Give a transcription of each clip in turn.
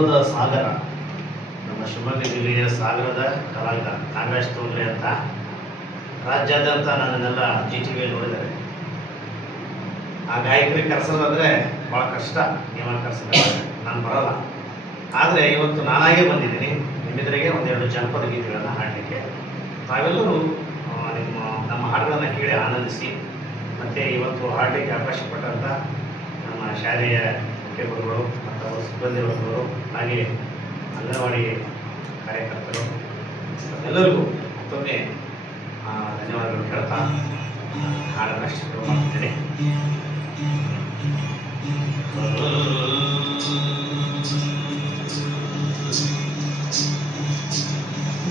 ದೂರದ ಸಾಗರ. ನಮ್ಮ ಶಿವಮೊಗ್ಗ ಜಿಲ್ಲೆಯ ಸಾಗರದ ಕಲಾವಿದ ನಾಗರಾಜ್ ತೋಂದ್ರೆ ಅಂತ ರಾಜ್ಯಾದ್ಯಂತ ನನ್ನನ್ನೆಲ್ಲ ಜಿ ಟಿ ವಿಯಲ್ಲಿ ನೋಡಿದ್ದಾರೆ. ಆ ಗಾಯಕರಿಗೆ ಕರೆಸೋದಾದ್ರೆ ಭಾಳ ಕಷ್ಟ. ನೀವು ಕರೆಸಿದ್ರೆ ನಾನು ಬರಲ್ಲ. ಆದರೆ ಇವತ್ತು ನಾನಾಗೇ ಬಂದಿದ್ದೀನಿ. ನಿಮ್ಮೆದುರಿಗೆ ಒಂದೆರಡು ಜನಪದ ಗೀತೆಗಳನ್ನು ಹಾಡಲಿಕ್ಕೆ. ತಾವೆಲ್ಲರೂ ನಿಮ್ಮ, ನಮ್ಮ ಹಾಡುಗಳನ್ನು ಕೇಳಿ ಆನಂದಿಸಿ, ಮತ್ತು ಇವತ್ತು ಹಾಡಲಿಕ್ಕೆ ಅವಕಾಶ ಪಟ್ಟಂಥ ನಮ್ಮ ಶಾಲೆಯ ಮುಖ್ಯ ಗುರುಗಳು ಮತ್ತು ಅವರ ಸಿಬ್ಬಂದಿ ವರ್ಗದವರು ಹಾಗೆ ಅಂಗನವಾಡಿ ಕಾರ್ಯಕರ್ತರು, ಎಲ್ಲರಿಗೂ ಮತ್ತೊಮ್ಮೆ ಧನ್ಯವಾದಗಳು ಹೇಳ್ತಾ, ಹಾಡನ್ನು ಶುರು ಮಾಡ್ತಿದ್ದೇನೆ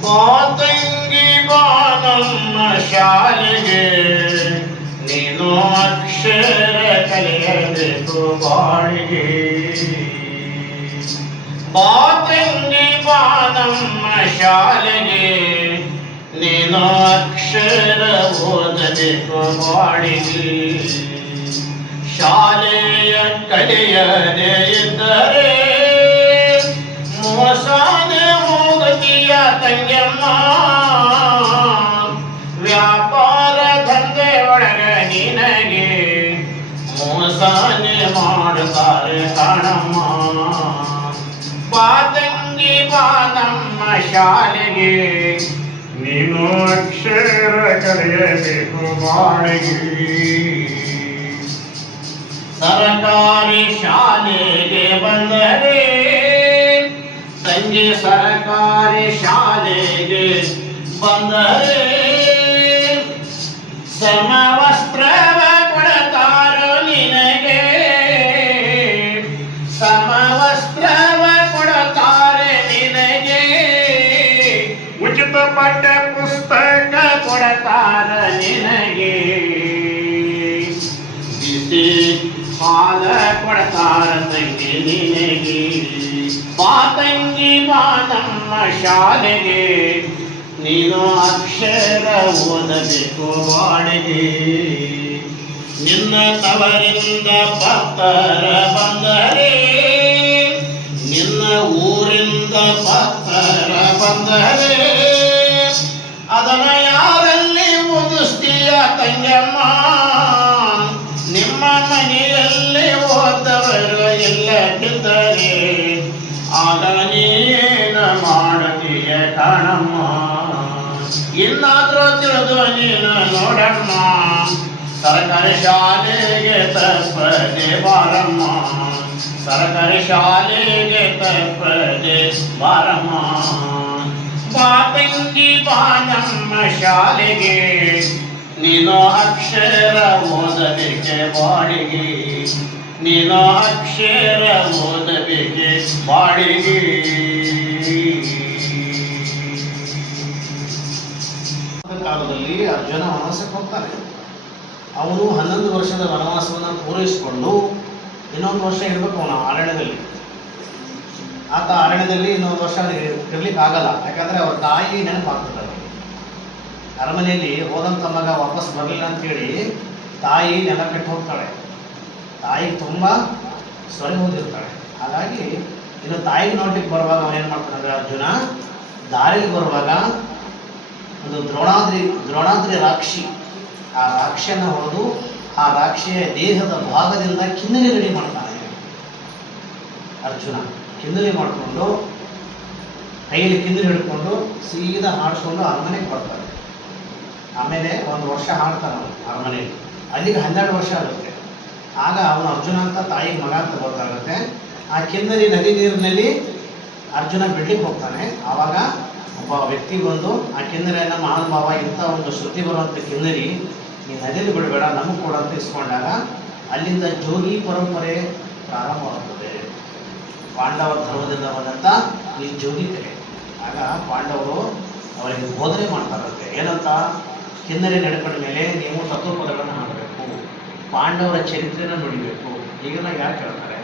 ಮಾತಂಗಿ ಬಾನಮ್ಮ ಶಾಲೆಗೆ ನೀನು ಅಕ್ಷರ ಕಲಿಯಬೇಕು ಬಾಳಿಗೆ. ಮಾತಂಗಿ ಬಾನಮ್ಮ ಶಾಲೆಗೆ ನೀನು ಅಕ್ಷರ ಓದಬೇಕು ಬಾಳಿಗೆ ಶಾಲೆಯ ಕಲಿಯದೆ ಇದ್ದರೆ ಮೋಸಾನೆ ಹೋಗತಿಯ ತಂಗಮ್ಮ ವ್ಯಾಪಾರ ದಂಧೆ ಒಳಗ ನಿನಗೆ ಮೋಸಾನೆ ಮಾಡುತ್ತಾರೆ ಕಾಣಮ್ಮ ಬಾತಂಗಿ ಬಾನಮ್ಮ ಶಾಲೆಗೆ. ನೀನು ಅಕ್ಷರ ಕರೆಯಬೇಕು ಬಾಳಿಗೆ. ಸರಕಾರಿ ಶಾಲೆಗೆ ಬಂದರೆ ಸಂಜೆ ಸರಕಾರಿ ಶಾಲೆಗೆ ಬಂದರೆ ಸಮವಸ್ತ್ರವ ಕೊಡತಾರ ನಿನಗೆ. ಬಿಸಿ ಹಾಲ ಕೊಡತಾರ ತಂಗಿ ನಿನಗೆ. ಬಾ ತಂಗಿ, ಬಾ ನಮ್ಮ ಶಾಲೆಗೆ. ನೀನು ಅಕ್ಷರ ಓದಬೇಕು ಬಾಡಿಗೆ. ನಿನ್ನ ತವರಿಂದ ಭಕ್ತರ ಬಂದರೆ, ನಿನ್ನ ಊರಿಂದ ಭಕ್ತರ ಬಂದರೆ ಕಾಣಮ್ಮ ಇನ್ನಾದ್ರೂ ತಿಳಿದು ನೀನು ನೋಡಮ್ಮ. ಸರ್ಕಾರಿ ಶಾಲೆಗೆ ತಪ್ಪದೆ ಬಾರಮ್ಮ. ಸರ್ಕಾರಿ ಶಾಲೆಗೆ ತಪ್ಪದೆ ಬಾರಮ್ಮ. ಬಾಪಂಗಿ ಬಾನಮ್ಮ ಶಾಲೆಗೆ. ನೀನು ಅಕ್ಷರ ಓದಬೇಕೆ ಬಾಡಿಗೆ. ನೀನು ಅಕ್ಷರ ಓದಬೇಕೆ ಬಾಡಿಗೆ. ಕಾಲದಲ್ಲಿ ಅರ್ಜುನ ವನವಾಸಕ್ಕೆ ಹೋಗ್ತಾನೆ ಅವನು ಹನ್ನೊಂದು ವರ್ಷದ ವನವಾಸವನ್ನು ಪೂರೈಸಿಕೊಂಡು ಇನ್ನೊಂದು ವರ್ಷ ಇರಬೇಕು ಅವನು ಅರಣ್ಯದಲ್ಲಿ. ಆತ ಅರಣ್ಯದಲ್ಲಿ ಇನ್ನೊಂದು ವರ್ಷ ಇರ್ಲಿಕ್ಕೆ ಆಗಲ್ಲ ಯಾಕಂದ್ರೆ ಅವ್ರ ತಾಯಿ ನೆನಪಾಗ್ತದೆ ಅರಮನೆಯಲ್ಲಿ ಹೋದಂಥ ಮಗ ವಾಪಸ್ ಬರಲಿಲ್ಲ ಅಂತೇಳಿ ತಾಯಿ ನೆನಪಿಟ್ಟು ಹೋಗ್ತಾಳೆ. ತಾಯಿ ತುಂಬ ಸೊರೆ ಹೊಂದಿರ್ತಾಳೆ. ಹಾಗಾಗಿ ಇನ್ನು ತಾಯಿಗೆ ನೋಡ್ಲಿಕ್ಕೆ ಬರುವಾಗ ಅವನೇನು ಮಾಡ್ತಾನೆ ಅರ್ಜುನ ದಾರಿಗೆ ಬರುವಾಗ ಒಂದು ದ್ರೋಣಾದ್ರಿ ದ್ರೋಣಾದ್ರಿ ರಾಕ್ಷಿ. ಆ ರಾಕ್ಷಿಯನ್ನು ಹೊಡೆದು ಆ ರಾಕ್ಷಿಯ ದೇಹದ ಭಾಗದಿಂದ ಕಿನ್ನರಿ ರೆಡಿ ಮಾಡ್ತಾನೆ ಅರ್ಜುನ ಕಿನ್ನರಿ ಮಾಡಿಕೊಂಡು, ಕೈಯಲ್ಲಿ ಕಿನ್ನರಿ ಹಿಡ್ಕೊಂಡು ಸೀದಾ ಹಾಡಿಸ್ಕೊಂಡು ಅರಮನೆಗೆ ಬರ್ತಾನೆ ಆಮೇಲೆ ಒಂದು ವರ್ಷ ಹಾಡ್ತಾನೆ ಅರಮನೆಯಲ್ಲಿ. ಅಲ್ಲಿಗೆ ಹನ್ನೆರಡು ವರ್ಷ ಆಗುತ್ತೆ. ಆಗ ಅವನು ಅರ್ಜುನ ಅಂತ ತಾಯಿ ಮಗ ಅಂತ ಗೊತ್ತಾಗುತ್ತೆ. ಆ ಕಿನ್ನರಿ ನದಿ ನೀರಿನಲ್ಲಿ ಅರ್ಜುನ ಬಿಡ್ಲಿಕ್ಕೆ ಹೋಗ್ತಾನೆ. ಆವಾಗ ಒಬ್ಬ ವ್ಯಕ್ತಿ ಬಂದು, ಆ ಕಿನ್ನರಿಯನ್ನು ಮಹಾನುಭಾವ ಇಂಥ ಒಂದು ಶ್ರುತಿ ಬರುವಂಥ ಕಿನ್ನರಿ ಈ ನದಿಯಲ್ಲಿ ಬಿಡಬೇಡ ನಮಗೆ ಕೂಡ ಅಂತ ಇಸ್ಕೊಂಡಾಗ ಅಲ್ಲಿಂದ ಜೋಗಿ ಪರಂಪರೆ ಪ್ರಾರಂಭವಾಗುತ್ತದೆ ಪಾಂಡವ ಧರ್ಮದಿಂದ ಬಂದಂಥ ಈ ಜೋಗಿ ಕಲೆ ಆಗ ಪಾಂಡವರು ಅವರಿಗೆ ಬೋಧನೆ ಮಾಡ್ತಾರಂತೆ. ಏನಂತ? ಕಿನ್ನರಿ ನಡ್ಕೊಂಡ ಮೇಲೆ ನೀವು ತತ್ವಪದಗಳನ್ನು ಹಾಡಬೇಕು, ಪಾಂಡವರ ಚರಿತ್ರೆನ ನುಡಿಬೇಕು. ಈಗೆಲ್ಲ ಯಾಕೆ ಹೇಳ್ತಾರೆ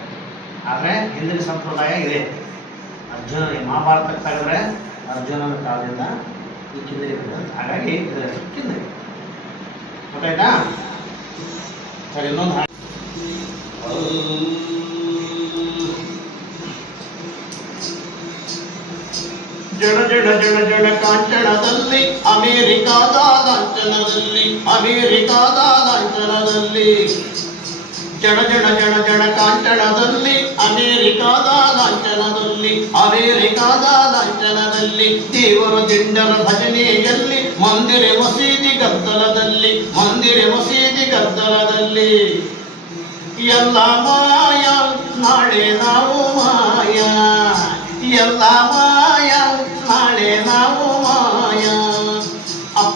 ಆದರೆ ಹಿಂದಿನ ಸಂಪ್ರದಾಯ ಇದೆ. ಅರ್ಜುನ ಮಹಾಭಾರತಕ್ಕೆ ತೆಗೆದ್ರೆ ಅರ್ಜುನನ ಕಾಲದಿಂದ ಈ ಕಿಂದರಿ ಬಂದಂತ ಹಾಗಾಗಿ ಇದರ ಹೆಸರು ಕಿಂದರಿ ಗೊತ್ತಾಯ್ತಾ ಸರಿ ಇನ್ನೊಂದು ಹಾಡು ಜಡ ಜಡ ಜಡ ಜಡ ಕಾಂಚನದಲ್ಲಿ ಅಮೇರಿಕಾದ ಲಾಂಛನದಲ್ಲಿ ಅಮೇರಿಕಾದ ಲಾಂಛನದಲ್ಲಿ ಜಡ ಜನ ಜನ ಜನ ಕಾಂಚನದಲ್ಲಿ, ಅಮೇರಿಕಾದ ಲಾಂಛನದಲ್ಲಿ ಅಮೇರಿಕಾದ ಲಾಂಛನದಲ್ಲಿ, ದೇವರ ದಿಂಡರ ಭಜನೆಯಲ್ಲಿ, ಮಂದಿರ ಮಸೀದಿ ಗದ್ದಲದಲ್ಲಿ, ಮಂದಿರ ಮಸೀದಿ ಗದ್ದಲದಲ್ಲಿ. ಎಲ್ಲ ಮಾಯ, ನಾಳೆ ನಾವು ಮಾಯ. ಎಲ್ಲ ಮಾಯ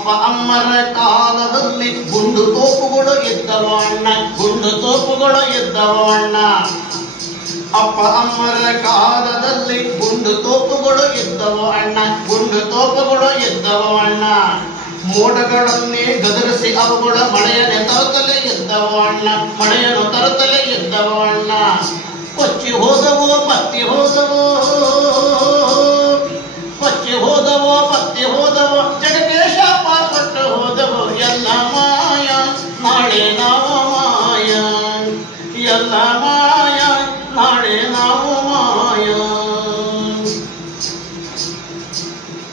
ಅಮ್ಮರ ಕಾಲದಲ್ಲಿ ಗುಂಡು ತೋಪುಗಳು ಇದ್ದವ ಅಣ್ಣ. ಗುಂಡು ತೋಪುಗಳು ಇದ್ದವ ಅಣ್ಣ. ಅಪ್ಪ ಅಮ್ಮರ ಕಾಲದಲ್ಲಿ ಗುಂಡು ತೋಪುಗಳು ಇದ್ದವ ಅಣ್ಣ. ಗುಂಡು ತೋಪುಗಳು ಇದ್ದವ ಅಣ್ಣ. ಮೋಡಗಳನ್ನೇ ಗದರಿಸಿ ಅವುಗಳ ಮಳೆಯನ್ನು ತರುತ್ತಲೇ ಇದ್ದವ ಅಣ್ಣ. ಮಳೆಯನ್ನು ತರುತ್ತಲೇ ಇದ್ದವ ಅಣ್ಣ. ಕೊಚ್ಚಿ ಹೋದವೋ ಪತ್ತಿ ಹೋದವೋ.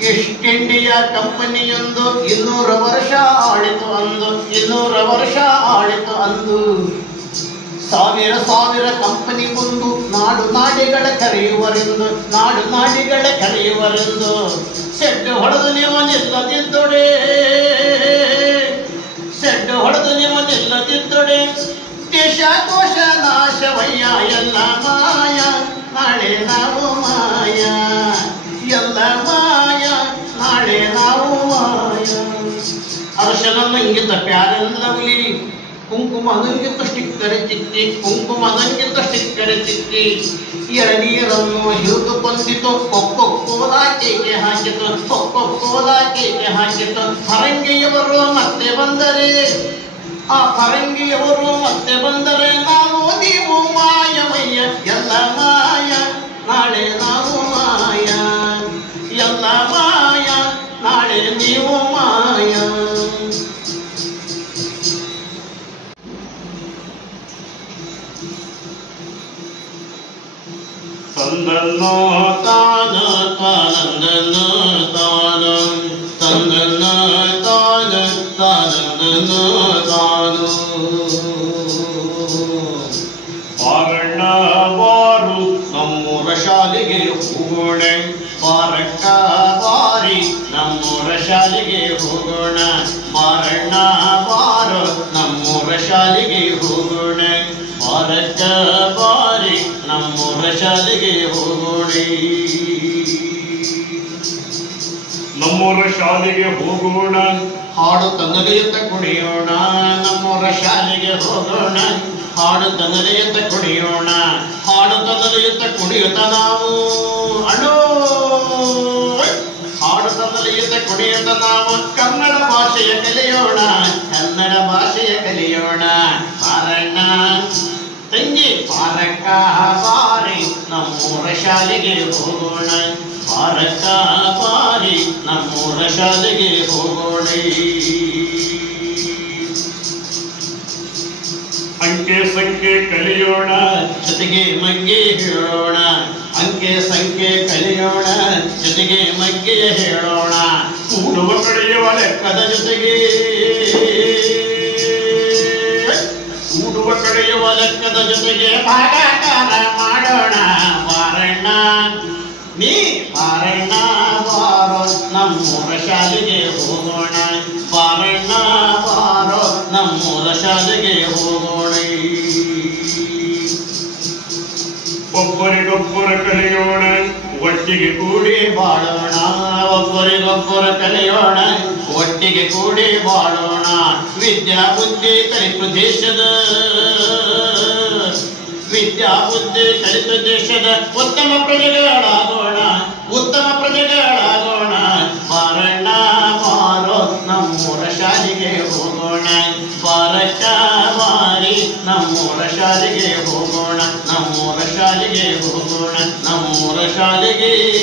ಈಸ್ಟ್ ಇಂಡಿಯಾ ಕಂಪನಿಯೊಂದು ಇನ್ನೂರ ವರ್ಷ ಆಳಿತು ಅಂದು, ಇನ್ನೂರ ವರ್ಷ ಆಳಿತು ಅಂದು. ಸಾವಿರ ಸಾವಿರ ಕಂಪನಿ ಒಂದು ನಾಡು ನಾಡಿಗಳ ಕರೆಯುವರೆಂದು, ನಾಡು ನಾಡಿಗಳ ಕರೆಯುವರೆಂದು. ಸೆಡ್ಡು ಹೊಡೆದು ನೀವು ನಿಲ್ಲದಿದ್ದೊಡೆ, ಸೆಡ್ಡು ಹೊಡೆದು ನೀವು ನಿಲ್ಲದಿದ್ದೊಡೆ. ದೇಶ ಕೋಶ ನಾಶವಯ್ಯ, ಎಲ್ಲ ಮಾಯ, ನಾಳೆ ನಾವು ಮಾಯ, ಎಲ್ಲ ಮಾಯ. ಅರಶನ ಹಿಂಗೆ ಪ್ಯಾರೆಲ್ಲವಲಿ ಕುಂಕುಮ ಅದಕ್ಕಿಂತ ಸ್ಟಿಕ್ಕರೆ ಚಿತ್ತಿ ಕುಂಕುಮ ಅದಕ್ಕಿಂತ ಸ್ಟಿಕ್ಕರೆ ಚಿಕ್ಕಿ ಎಳನೀರನ್ನು ಹಿಡಿದು ಬಂದಿತು, ಕೊಕ್ಕೊ ಕೋಲಾಕೆಗೆ ಹಾಕಿತು, ಕೊಕ್ಕೊ ಕೋಲಾಕೆಗೆ ಹಾಕಿತು. ಹರಂಗಿಯವರು ಮತ್ತೆ ಬಂದರೆ, ಆ ಫರಂಗಿಯವರು ಮತ್ತೆ ಬಂದರೆ, ನಾವು ನೀವು ಮಾಯಮಯ್ಯ ಎಲ್ಲ ಮಾಯ, ನಾಳೆ ನಾವು ಮಾಯ, ಎಲ್ಲ ಮಾಯ, ನಾಳೆ ನೀವು ಮಾಯ. ತಂದನ್ನೋ ತಾನ ತಾನಂದನ ತಾನ. ತಂದನ್ನ ತಾನ ತಾನಂದನ ತಾನು. ಪಾರಣ್ಣ ಬಾರು ನಮ್ಮೂರ ಶಾಲೆಗೆ ಹೋಗೋಣ. ಪಾರಣ್ಣ ಬಾರಿ ನಮ್ಮೂರ ಶಾಲೆಗೆ ಹೋಗೋಣ. ಪಾರಣ್ಣ ಬಾರು ನಮ್ಮೂರ ಶಾಲೆಗೆ ಹೋಗೋಣ. ಪಾರಕ್ಕ ನಮ್ಮೂರ ಶಾಲೆಗೆ ಹೋಗೋಣ. ನಮ್ಮೂರ ಶಾಲೆಗೆ ಹೋಗೋಣ. ಹಾಡು ತನ್ನದೆಯತ್ತ ಕುಣಿಯೋಣ. ನಮ್ಮೂರ ಶಾಲೆಗೆ ಹೋಗೋಣ. ಹಾಡು ತನ್ನದೆಯತ್ತ ಕುಣಿಯೋಣ. ಹಾಡು ತನ್ನದೆಯತ್ತ ಕುಣಿಯುತ್ತ ನಾವು ಅಣ್ಣೋ ಹಾಡು ತನ್ನದೆಯತ್ತ ಕುಣಿಯುತ್ತ ನಾವು ಕನ್ನಡ ಭಾಷೆಯ ಕಲಿಯೋಣ. ಕನ್ನಡ ಪಾರಕ್ಕ ಬಾರಿ ನಮ್ಮೂರ ಶಾಲೆಗೆ ಹೋಗೋಣ. ಭಾರತ ಬಾರಿ ನಮ್ಮೂರ ಶಾಲೆಗೆ ಹೋಗೋಣ. ಅಂಕೆ ಸಂಖ್ಯೆ ಕಲಿಯೋಣ. ಜೊತೆಗೆ ಮಗ್ಗೆ ಹೇಳೋಣ. ಅಂಕೆ ಸಂಖ್ಯೆ ಕಲಿಯೋಣ. ಜೊತೆಗೆ ಮಗ್ಗೆ ಹೇಳೋಣ. ಕೂಡುವ ಕಡೆಯುವ ಲೆಕ್ಕ ಲೆಕ್ಕದ ಜೊತೆಗೆ. ಕೂಡುವ ಕಡೆಯುವ ಲೆಕ್ಕದ ಜೊತೆಗೆ ಭಾಗಾಕಾರ ಮಾಡೋಣ ವಾರಣ್ಣ ನೀ ವಾರಣ್ಣ ಬಾರೋ ನಮ್ಮೂರ ಶಾಲೆಗೆ ಹೋಗೋಣ. ವಾರಣ್ಣ ಬಾರೋ ನಮ್ಮೂರ ಶಾಲೆಗೆ ಹೋಗೋಣ. ಒಬ್ಬರಿಗೊಬ್ಬರ ಕಲಿಯೋಣ ಒಟ್ಟಿಗೆ ಕೂಡಿ ಕೂಡಿ ಬಾಳೋಣ. ಒಬ್ಬರಿಗೊಬ್ಬರ ಕಲಿಯೋಣ. ಒಟ್ಟಿಗೆ ಕೂಡಿ ಬಾಳೋಣ. ವಿದ್ಯಾ ಬುದ್ಧಿ ಕಲಿತು ದೇಶದ. ವಿದ್ಯಾ ಬುದ್ಧಿ ಕಲಿತು ದೇಶದ ಉತ್ತಮ ಪ್ರಜೆಗಳಾಗೋಣ. ಉತ್ತಮ ಪ್ರಜೆಗಳಾಗೋಣ. ಬಾರಣ್ಣ ಬಾರೋ ನಮ್ಮೂರ ಶಾಲೆಗೆ ಹೋಗೋಣ. ಬಾರಕ್ಕ ಬಾರಿ ನಮ್ಮೂರ ಶಾಲೆಗೆ ಹೋಗೋಣ. ನಮ್ಮೂರ ಶಾಲೆಗೆ ಹೋಗೋಣ. ನಮ್ಮೂರ ಶಾಲೆಗೆ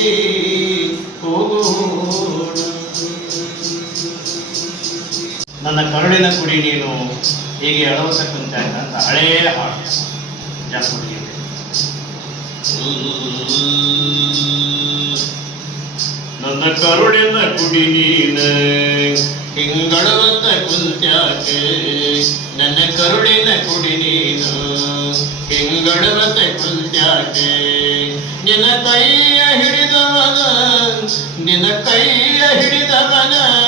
ಕರುಳಿನ ಕುಡಿ ನೀನು ಹೀಗೆ ಅಳವಸಕ್ಕಂತ ಅಂತ ಹಳೇ ಹಾಡು. ಜಾಸ್ತಿ ನನ್ನ ಕರುಳಿನ ಕುಡಿ ನೀನ ಹಿಂಗಳವನ್ನ ಕುಂತ್ಯಾಕೆ? ನನ್ನ ಕರುಳಿನ ಕುಡಿ ನೀನು ಹಿಂಗಳವನ್ನ ಕುಂತ್ಯಾಕೆ? ನಿನ್ನ ಕೈಯ ಹಿಡಿದವನ, ನಿನ್ನ ಕೈಯ ಹಿಡಿದವನ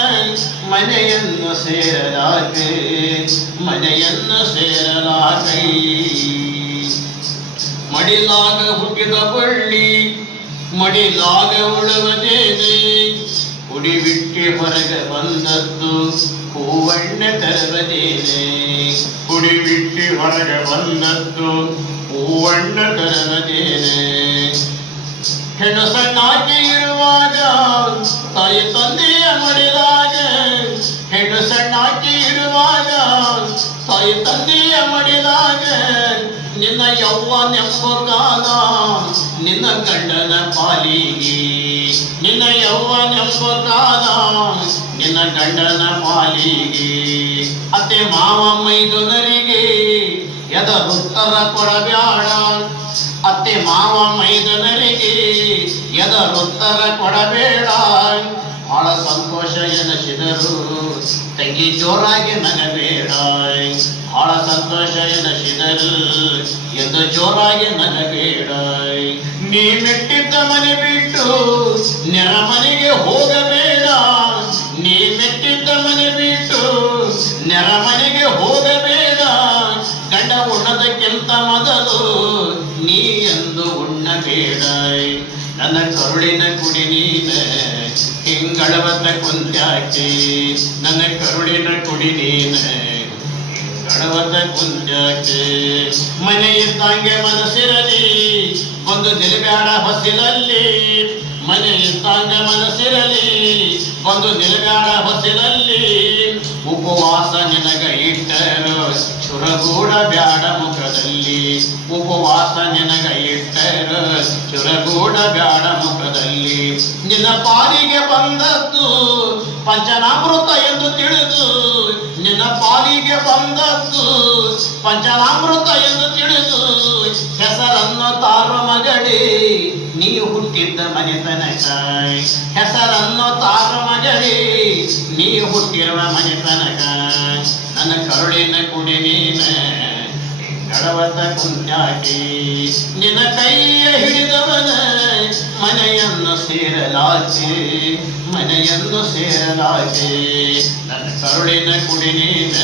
ಮನೆಯನ್ನು ಸೇರಲಾಗೆ ಮನೆಯನ್ನು ಸೇರಲಾಗೈ ಮಡಿಲಾಗ ಹುಟ್ಟಿದ ಬಳ್ಳಿ, ಮಡಿಲಾಗ ಉಳುವದೇನೆ ಕುಡಿ ಬಿಟ್ಟಿ ಹೊರಗೆ ಬಂದದ್ದು ಹೂವಣ್ಣ ತರವದೇನೆ ಕುಡಿ ಬಿಟ್ಟಿ ಹೊರಗೆ ಬಂದದ್ದು ಹೂವಣ್ಣ ತರವದೇನೆ ಹೆಣಸನ್ನಾಗಿ ಇರುವಾಗ ತಾಯಿ ತಂದೆಯ ಮಡಿಲಾಗ ಸಣ್ಣಾಗಿ ಇರುವಾಗ ತಾಯಿ ತಂದೆಯ ಮಡಿದಾಗ ನಿನ್ನ ಯೌವ ಕಾಲ, ನಿನ್ನ ಗಂಡನ ಪಾಲಿಗೆ. ನಿನ್ನ ಯೌವ ಕಾಲ, ನಿನ್ನ ಗಂಡನ ಪಾಲಿಗೆ. ಅತ್ತೆ ಮಾವ ಮೈದುನರಿಗೆ ಉತ್ತರ ಕೊಡಬ್ಯಾಡ ಅತ್ತೆ ಮಾವ ಮೈದನರಿಗೆ ಉತ್ತರ ಕೊಡಬೇಡ. ಬಹಳ ಸಂತೋಷ ಎನಸಿದರು. ತಂಗಿ ಜೋರಾಗಿ ನಗಬೇಡಾಯ್ ಬಹಳ ಸಂತೋಷ ಎನಸಿದರು. ಎಂದು ಜೋರಾಗಿ ನಗಬೇಡಾಯ್ ನೀ ಮೆಟ್ಟಿದ್ದ ಮನೆ ಬಿಟ್ಟು ನೆರ ಮನೆಗೆ ಹೋಗಬೇಡ. ನೀ ಮೆಟ್ಟಿದ್ದ ಮನೆ ಬಿಟ್ಟು ನೆರ ಮನೆಗೆ ಹೋಗಬೇಡ. ಗಂಡ ಉಣ್ಣದಕ್ಕಿಂತ ಮೊದಲು ನೀ ಎಂದು ಉಣ್ಣಬೇಡ ನನ್ನ ಕರುಳಿನ ಕುಡಿ ನೀನ ಹಿಂಗಳವತ್ತ ಕುಂಜಾಕಿ ನನ್ನ ಕರುಳಿನ ಕುಡಿ ನೀನೆ. ಹಿಂಗಳವತ್ತ ಕುಂತ್ಯಾಕೆ ಮನೆ ಮನಸ್ಸಿರಲಿ, ಒಂದು ನಿಲ್ಬ್ಯಾಡ ಹೊಸಿಲಲ್ಲಿ ಮನೆ ಇದ್ದಂಗ ಮನಸ್ಸಿರಲಿ, ಒಂದು ನಿಲ್ಬ್ಯಾಡ ಹೊಸಿಲಲ್ಲಿ ಉಪವಾಸ ನಿನಗ ಇಟ್ಟರು. ಚುರಗೂಡ ಬ್ಯಾಡ ಮುಖದಲ್ಲಿ ಉಪವಾಸ ನಿನಗೈಟ್ಟರ. ಚುರಗೂಡ ಬ್ಯಾಡ ಮುಖದಲ್ಲಿ ನಿನ್ನ ಪಾಲಿಗೆ ಬಂದದ್ದು ಪಂಚನಾಮೃತ ಎಂದು ತಿಳಿದು, ನಿನ್ನ ಪಾಲಿಗೆ ಬಂದದ್ದು ಪಂಚನಾಮೃತ ಎಂದು ತಿಳಿದು, ಹೆಸರನ್ನು ತಾರು ಮಗಡಿ, ನೀ ಹುಟ್ಟಿದ್ದ ಮನೆತನಕ ಹೆಸರನ್ನು ತಾರು ಮಗಡಿ, ನೀ ಹುಟ್ಟಿರುವ ಮನೆತನಕ ನನ್ನ ಕರುಳಿನ ಕುಡಿ ನೀನ ಗಡವದ ಕುಂತ್ಯಾಗಿ ನಿನ್ನ ಕೈಯ ಹಿಡಿದವನ ಮನೆಯನ್ನು ಸೇರಲಾಚೆ ಮನೆಯನ್ನು ಸೇರಲಾಚೆ ನನ್ನ ಕರುಳಿನ ಕುಡಿ ನೀನ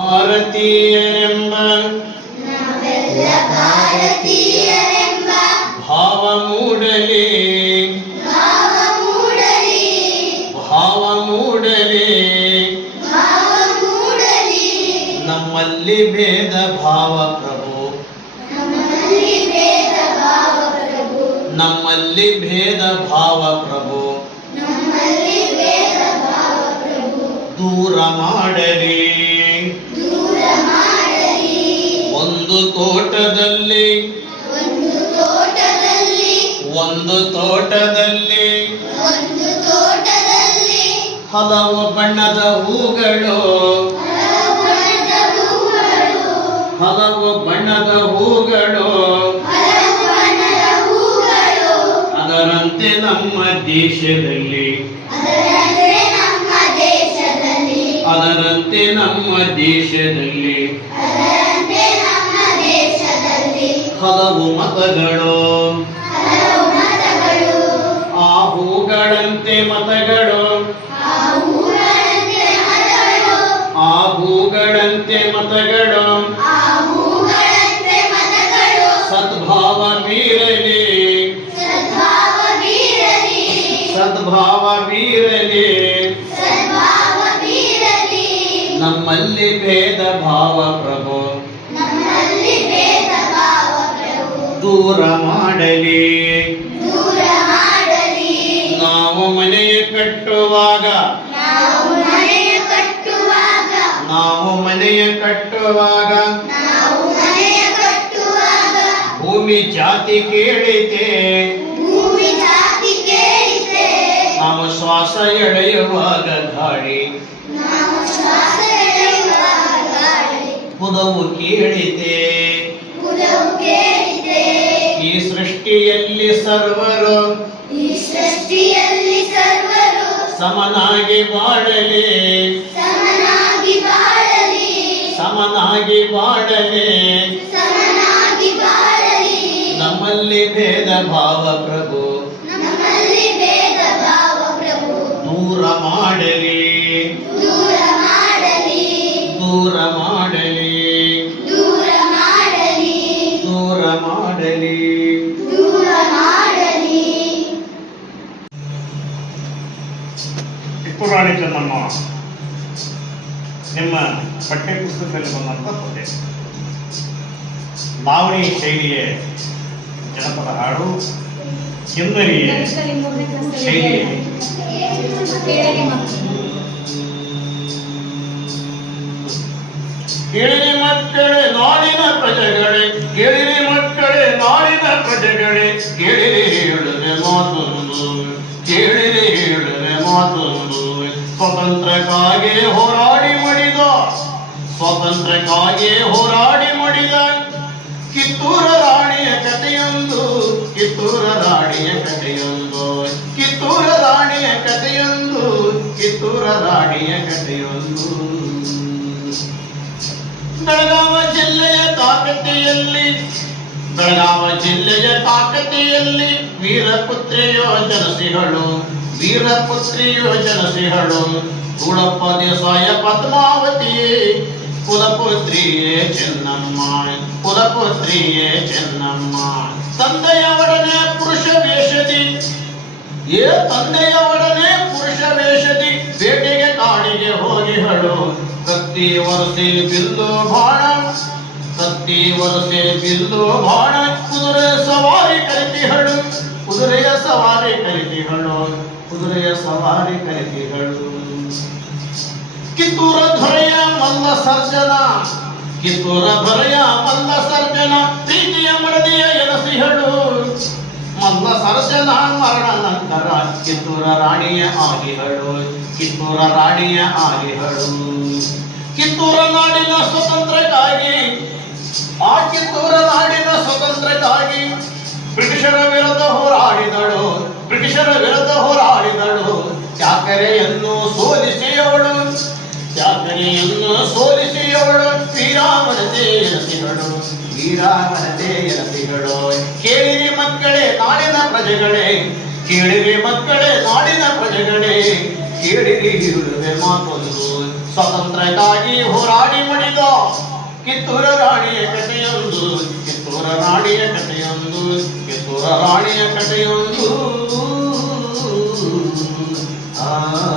ಭಾರತೀಯರೆಂಬ ನಾವೆಲ್ಲ ಭಾರತೀಯರೆಂಬ ಭಾವ ಮೂಡಲಿ. ಭೇದ ಭಾವ ಪ್ರಭು. ನಮ್ಮಲ್ಲಿ ಭೇದ ಭಾವ ಪ್ರಭು. ದೂರ ಮಾಡಲಿ. ಒಂದು ತೋಟದಲ್ಲಿ. ಒಂದು ತೋಟದಲ್ಲಿ. ಹಲವು ಬಣ್ಣದ ಹೂಗಳು. ಹಲವು ಬಣ್ಣದ ಹೂಗಳು. ಅದರಂತೆ ನಮ್ಮ ದೇಶದಲ್ಲಿ. ಅದರಂತೆ ನಮ್ಮ ದೇಶದಲ್ಲಿ. ಹಲವು ಮತಗಳು. ಆ ಹೂಗಳಂತೆ ಮತಗಳು. ಆ ಹೂಗಳಂತೆ ಮತಗಳು. ಕಟ್ಟುವಾಗ? ನಾವು ಮನೆಯ ಕಟ್ಟುವಾಗ. ಭೂಮಿ ಜಾತಿ ಕೇಳಿತೆ. ನಾವು ಶ್ವಾಸ ಎಳೆಯುವಾಗ ಗಾಳಿ. ಪುದವು ಕೇಳಿದೆ ಈ ಸೃಷ್ಟಿಯಲ್ಲಿ ಸರ್ವರು ಸಮನಾಗಿ ಬಾಳಲಿ. ಸಮನಾಗಿ ಬಾಳಲಿ. ಸಮನಾಗಿ ಬಾಳಲಿ. ಸಮನಾಗಿ ಬಾಳಲಿ. ನಮ್ಮಲ್ಲಿ ಭೇದ ಭಾವ ಪ್ರಭು ಕಥೆ ಲಾವಣಿ ಶೈಲಿಯೇ ಜನಪದ ಹಾಡು. ಕಿಂದರಿಯೇ ಶೈಲಿಯೇ. ಕೇಳಿ ಮಕ್ಕಳೇ ನಾಡಿನ ಪ್ರಜೆಗಳೇ ಕೇಳಿ ಮಕ್ಕಳೇ ನಾಡಿನ ಪ್ರಜೆಗಳೇ, ಕೇಳಿರಿ ಹೇಳದೆ ಮಾತೊಂದು ಕೇಳಿರಿ ಹೇಳದೆ ಮಾತೊಂದು ಸ್ವತಂತ್ರಕ್ಕಾಗಿ ಹೋರಾಟ ಸ್ವಾತಂತ್ರ್ಯಕ್ಕಾಗಿ ಹೋರಾಡಿ ಮಡಿದ ಕಿತ್ತೂರ ರಾಣಿಯ ಕಥೆಯೊಂದು, ಕಿತ್ತೂರ ರಾಣಿಯ ಕಥೆಯೊಂದು, ಕಿತ್ತೂರ ರಾಣಿಯ ಕಥೆಯೊಂದು, ಕಿತ್ತೂರ ರಾಣಿಯ ಕಥೆಯೊಂದು. ಬೆಳಗಾವ ಜಿಲ್ಲೆಯ ತಾಕತೆಯಲ್ಲಿ ಬೆಳಗಾವ ಜಿಲ್ಲೆಯ ತಾಕತೆಯಲ್ಲಿ ವೀರಪುತ್ರಿಯೋ ಜನಸಿಹಳು ವೀರಪುತ್ರಿಯೋ ಜನಸಿಹಳು. ಗುಡಪ್ಪ ದೇಸಾಯ ಪದ್ಮಾವತಿಯೇ ಕುಲಪುತ್ರಿಯೇ ಚೆನ್ನಮ್ಮ ಕುಲಪುತ್ರಿಯೇ ಚೆನ್ನಮ್ಮ ಒಡನೆ ಪುರುಷ ವೇಷದಿ. ಏ ತಂದೆಯ ಒಡನೆ ಪುರುಷ ವೇಷದಿ. ಬೇಟೆಗೆ ಕಾಡಿಗೆ ಹೋಗಿಹಳು ಕತ್ತಿ ವರಸೆ ಬಿಲ್ಲು ಬಾಣ ಕತ್ತಿ ವರಸೆ ಬಿಲ್ಲು ಬಾಣ ಕುದುರೆ ಸವಾರಿ ಕಲಿತಿಹಳು ಕುದುರೆಯ ಸವಾರಿ ಕಲಿತಿಹಳು ಕುದುರೆಯ ಸವಾರಿ ಕಲಿತಿಹಳು ಕಿತ್ತೂರ ದೊರೆಯ ಮಲ್ಲ ಸರ್ಜನ. ಕಿತ್ತೂರ ದೊರೆಯ ಮಲ್ಲ ಸರ್ಜನ, ಪ್ರೀತಿಯ ಮಡದಿಯ ಎನಸಿಹಳು ಮಲ್ಲ ಸರ್ಜನ ಮರಣ ನಂತರ ಕಿತ್ತೂರ ರಾಣಿಯ ಆಗಿಹಳು ಕಿತ್ತೂರ ರಾಣಿಯ ಆಗಿಹಳು ಕಿತ್ತೂರ ನಾಡಿನ ಸ್ವತಂತ್ರಕ್ಕಾಗಿ, ಆ ಕಿತ್ತೂರ ನಾಡಿನ ಸ್ವತಂತ್ರಕ್ಕಾಗಿ ಬ್ರಿಟಿಷರ ವಿರುದ್ಧ ಹೋರಾಡಿದಳು. ಬ್ರಿಟಿಷರ ವಿರುದ್ಧ ಹೋರಾಡಿದಳು. ಚಾಕರೆಯನ್ನು ಸೋಲಿಸಿ ಅವಳು ಚಾಕರೆಯನ್ನು ಸೋಲಿಸಿ ಅವಳು ಶ್ರೀರಾಮನತೆ ಎನಸಿದಳು ಶ್ರೀರಾಮನತೆ ಎನಸಿದಳು ಕೇಳಿರಿ ಮಕ್ಕಳೇ ನಾಡಿನ ಪ್ರಜೆಗಳೇ. ಕೇಳಿರಿ ಮಕ್ಕಳೇ ನಾಡಿನ ಪ್ರಜೆಗಳೇ. ಕೇಳಿರಿ ಇರುವೆ ಮಾತೊಂದು. ಸ್ವತಂತ್ರಕ್ಕಾಗಿ ಹೋರಾಡಿ ಮಡಿದ ಕಿತ್ತೂರ ರಾಣಿಯ ಕಥೆಯೊಂದು. ಕಿತ್ತೂರ ರಾಣಿಯ ಕಥೆಯೊಂದು. ಕಿತ್ತೂರ ರಾಣಿಯ ಕಥೆಯೊಂದು. ಆ.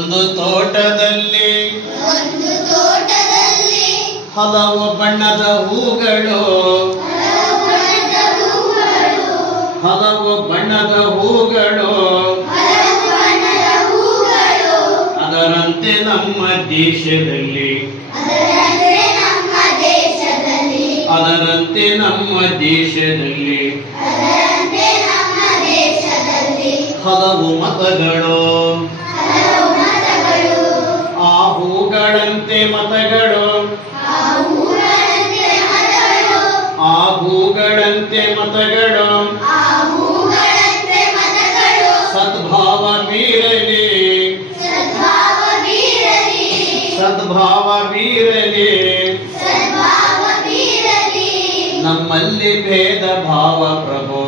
ಒಂದು ತೋಟದಲ್ಲಿ ಒಂದು ತೋಟದಲ್ಲಿ ಹಲವು ಬಣ್ಣದ ಹೂಗಳು ಹಲವು ಬಣ್ಣದ ಹೂಗಳು ಅದರಂತೆ ನಮ್ಮ ದೇಶದಲ್ಲಿ ಅದರಂತೆ ನಮ್ಮ ದೇಶದಲ್ಲಿ ಹಲವು ಮತಗಳು ಹೂಗಳಂತೆ ಮತಗಳು ಆ ಹೂಗಳಂತೆ ಮತಗಳು ಆ ಹೂಗಳಂತೆ ಮತಗಳು ಆ ಹೂಗಳಂತೆ ಮತಗಳು ಸದ್ಭಾವ ಬೀರಲಿ ಸದ್ಭಾವ ಬೀರಲಿ ಸದ್ಭಾವ ಬೀರಲಿ ಸದ್ಭಾವ ಬೀರಲಿ ನಮ್ಮಲ್ಲಿ ಭೇದ ಭಾವ ಪ್ರಭು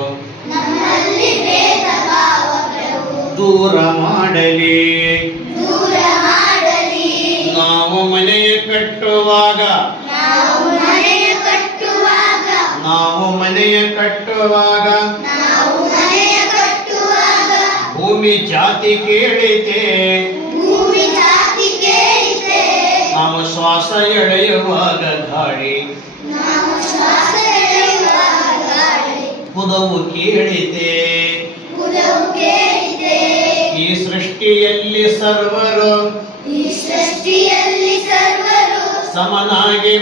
ನಮ್ಮಲ್ಲಿ ಭೇದ ಭಾವ ಪ್ರಭು ದೂರ ಮಾಡಲಿ ದೂರ ಮಾಡಲಿ ಜಾತಿ ಕೇಳಿತೆ. ನಾವು ಶ್ವಾಸ ಎಳೆಯುವಾಗ ಗಾಳಿ. ಪುದವು ಕೇಳಿತೆ. ಬುಡವು ಕೇಳಿತೆ. ಈ ಸೃಷ್ಟಿಯಲ್ಲಿ ಸರ್ವರು ಈ ಸೃಷ್ಟಿಯಲ್ಲಿ ಸರ್ವರು ಸಮನಾಗಿ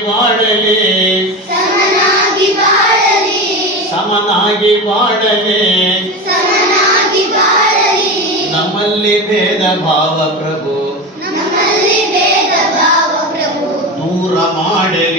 ಬಾಳಲಿ. ಸಮನಾಗಿ ಬಾಳಲಿ. ನಮ್ಮಲ್ಲಿ ಭೇದ ಭಾವ ಪ್ರಭು. ದೂರ ಮಾಡಲಿ